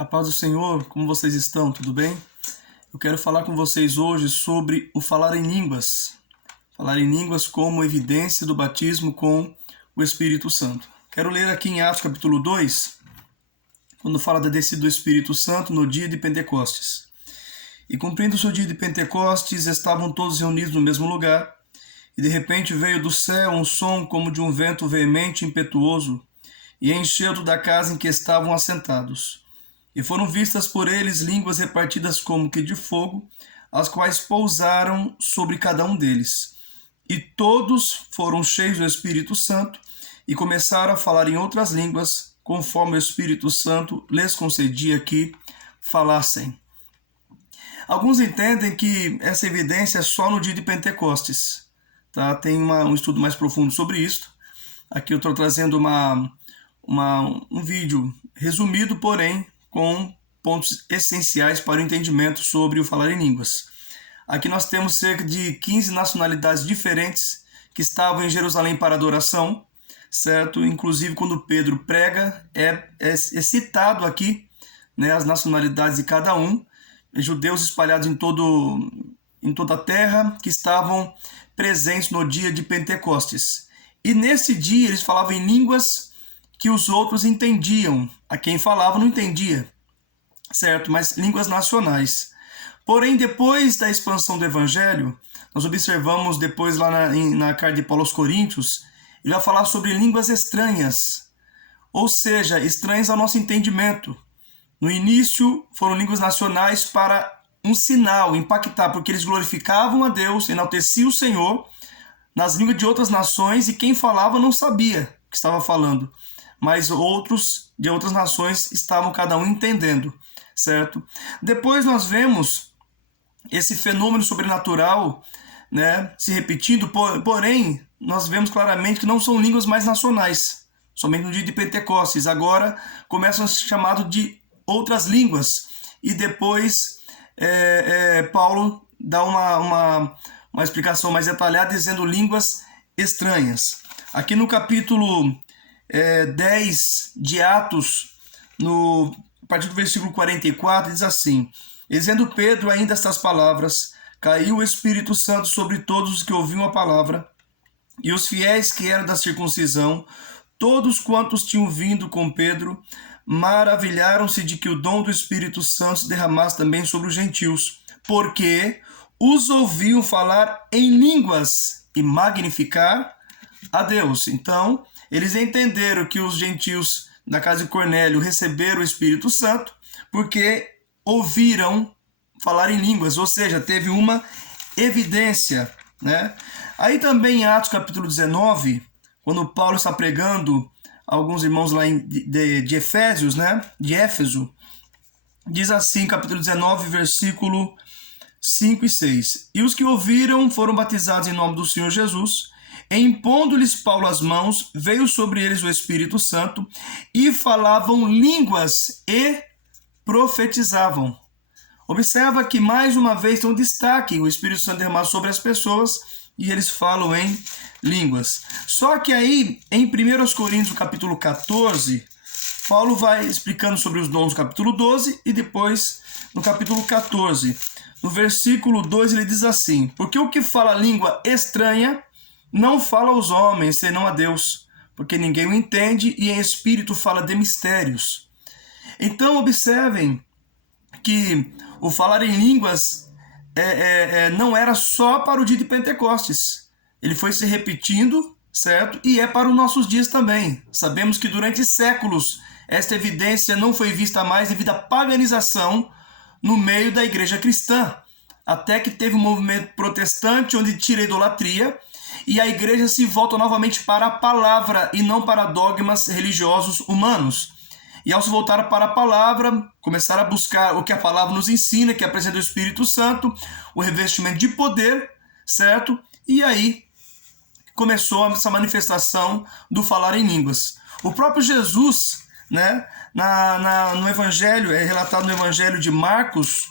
A paz do Senhor, como vocês estão? Tudo bem? Eu quero falar com vocês hoje sobre o falar em línguas. Falar em línguas como evidência do batismo com o Espírito Santo. Quero ler aqui em Atos capítulo 2, quando fala da descida do Espírito Santo no dia de Pentecostes. E cumprindo-se o dia de Pentecostes, estavam todos reunidos no mesmo lugar, e de repente veio do céu um som como de um vento veemente e impetuoso, e encheu toda a casa em que estavam assentados. E foram vistas por eles línguas repartidas como que de fogo, as quais pousaram sobre cada um deles. E todos foram cheios do Espírito Santo e começaram a falar em outras línguas, conforme o Espírito Santo lhes concedia que falassem. Alguns entendem que essa evidência é só no dia de Pentecostes. Tá? Tem um estudo mais profundo sobre isso. Aqui eu estou trazendo um vídeo resumido, porém, com pontos essenciais para o entendimento sobre o falar em línguas. Aqui nós temos cerca de 15 nacionalidades diferentes que estavam em Jerusalém para adoração, certo? Inclusive, quando Pedro prega, é citado aqui, né, as nacionalidades de cada um, judeus espalhados em toda a terra, que estavam presentes no dia de Pentecostes. E nesse dia eles falavam em línguas que os outros entendiam. A quem falava não entendia, certo? Mas línguas nacionais. Porém, depois da expansão do Evangelho, nós observamos depois lá na carta de Paulo aos Coríntios, ele vai falar sobre línguas estranhas, ou seja, estranhas ao nosso entendimento. No início, foram línguas nacionais para um sinal, impactar, porque eles glorificavam a Deus, enalteciam o Senhor nas línguas de outras nações, e quem falava não sabia o que estava falando, mas outros de outras nações estavam cada um entendendo, certo? Depois nós vemos esse fenômeno sobrenatural, né, se repetindo, porém nós vemos claramente que não são línguas mais nacionais, somente no dia de Pentecostes. Agora começam a ser chamado de outras línguas, e depois Paulo dá uma explicação mais detalhada dizendo línguas estranhas. Aqui no capítulo 10 de Atos, a partir do versículo 44, diz assim: dizendo Pedro ainda estas palavras, caiu o Espírito Santo sobre todos os que ouviam a palavra, e os fiéis que eram da circuncisão, todos quantos tinham vindo com Pedro, maravilharam-se de que o dom do Espírito Santo se derramasse também sobre os gentios, porque os ouviam falar em línguas e magnificar a Deus. Então, eles entenderam que os gentios da casa de Cornélio receberam o Espírito Santo porque ouviram falar em línguas, ou seja, teve uma evidência, né? Aí também em Atos capítulo 19, quando Paulo está pregando a alguns irmãos lá de Efésios, né? De Éfeso, diz assim, capítulo 19, versículo 5 e 6. E os que ouviram foram batizados em nome do Senhor Jesus. Impondo-lhes Paulo as mãos, veio sobre eles o Espírito Santo, e falavam línguas e profetizavam. Observa que mais uma vez tem um destaque: o Espírito Santo derramado sobre as pessoas e eles falam em línguas. Só que aí, em 1 Coríntios capítulo 14, Paulo vai explicando sobre os dons no capítulo 12 e depois no capítulo 14. No versículo 2 ele diz assim: porque o que fala língua estranha não fala aos homens, senão a Deus, porque ninguém o entende, e em espírito fala de mistérios. Então observem que o falar em línguas não era só para o dia de Pentecostes. Ele foi se repetindo, certo? E é para os nossos dias também. Sabemos que durante séculos esta evidência não foi vista mais devido à paganização no meio da igreja cristã, até que teve um movimento protestante onde tira a idolatria e a igreja se volta novamente para a palavra e não para dogmas religiosos humanos. E ao se voltar para a palavra, começaram a buscar o que a palavra nos ensina, que é a presença do Espírito Santo, o revestimento de poder, certo? E aí começou essa manifestação do falar em línguas. O próprio Jesus, né, no Evangelho, é relatado no Evangelho de Marcos,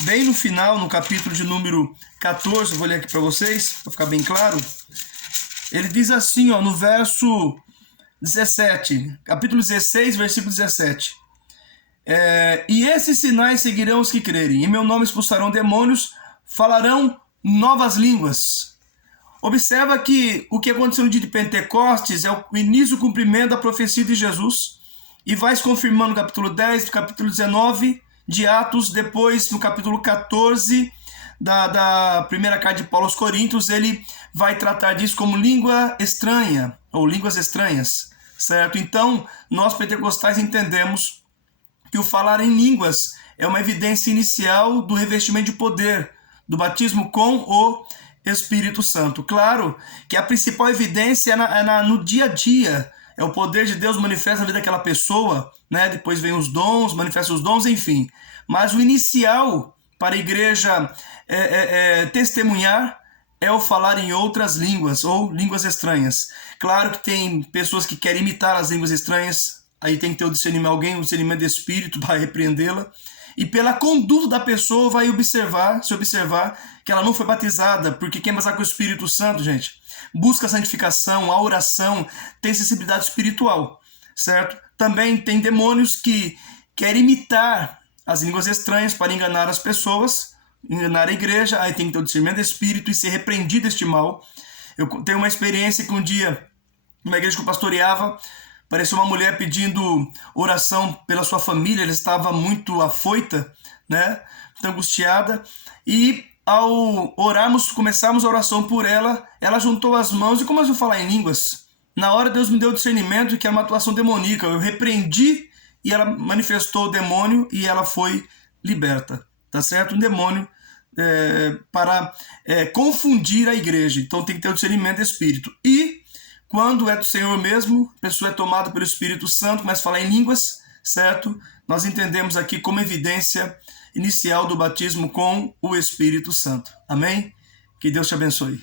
bem no final, no capítulo de número 14, eu vou ler aqui para vocês, para ficar bem claro. Ele diz assim, no verso 17, capítulo 16, versículo 17. E esses sinais seguirão os que crerem. Em meu nome expulsarão demônios, falarão novas línguas. Observa que o que aconteceu no dia de Pentecostes é o início do cumprimento da profecia de Jesus, e vai se confirmando no capítulo 10, no capítulo 19 de Atos, depois no capítulo 14 da primeira carta de Paulo aos Coríntios, ele vai tratar disso como língua estranha, ou línguas estranhas, certo? Então, nós pentecostais entendemos que o falar em línguas é uma evidência inicial do revestimento de poder, do batismo com o Espírito Santo. Claro que a principal evidência é no dia a dia, é o poder de Deus manifesta na vida daquela pessoa, né? Depois vem os dons, manifesta os dons, enfim. Mas o inicial para a igreja testemunhar é o falar em outras línguas ou línguas estranhas. Claro que tem pessoas que querem imitar as línguas estranhas, aí tem que ter o discernimento de espírito para repreendê-la. E pela conduta da pessoa vai se observar que ela não foi batizada, porque quem batizar com o Espírito Santo, gente, busca a santificação, a oração, tem sensibilidade espiritual, certo? Também tem demônios que querem imitar as línguas estranhas para enganar as pessoas, enganar a igreja, aí tem que ter o discernimento do Espírito e ser repreendido este mal. Eu tenho uma experiência que um dia, numa igreja que eu pastoreava, parecia uma mulher pedindo oração pela sua família, ela estava muito afoita, né? Muito angustiada, e ao orarmos, começarmos a oração por ela, ela juntou as mãos e começou a falar em línguas. Na hora Deus me deu o discernimento que era uma atuação demoníaca, eu repreendi e ela manifestou o demônio e ela foi liberta, tá certo? Um demônio para confundir a igreja, então tem que ter o discernimento do Espírito. E quando é do Senhor mesmo, a pessoa é tomada pelo Espírito Santo, começa a falar em línguas, certo? Nós entendemos aqui como evidência inicial do batismo com o Espírito Santo. Amém? Que Deus te abençoe.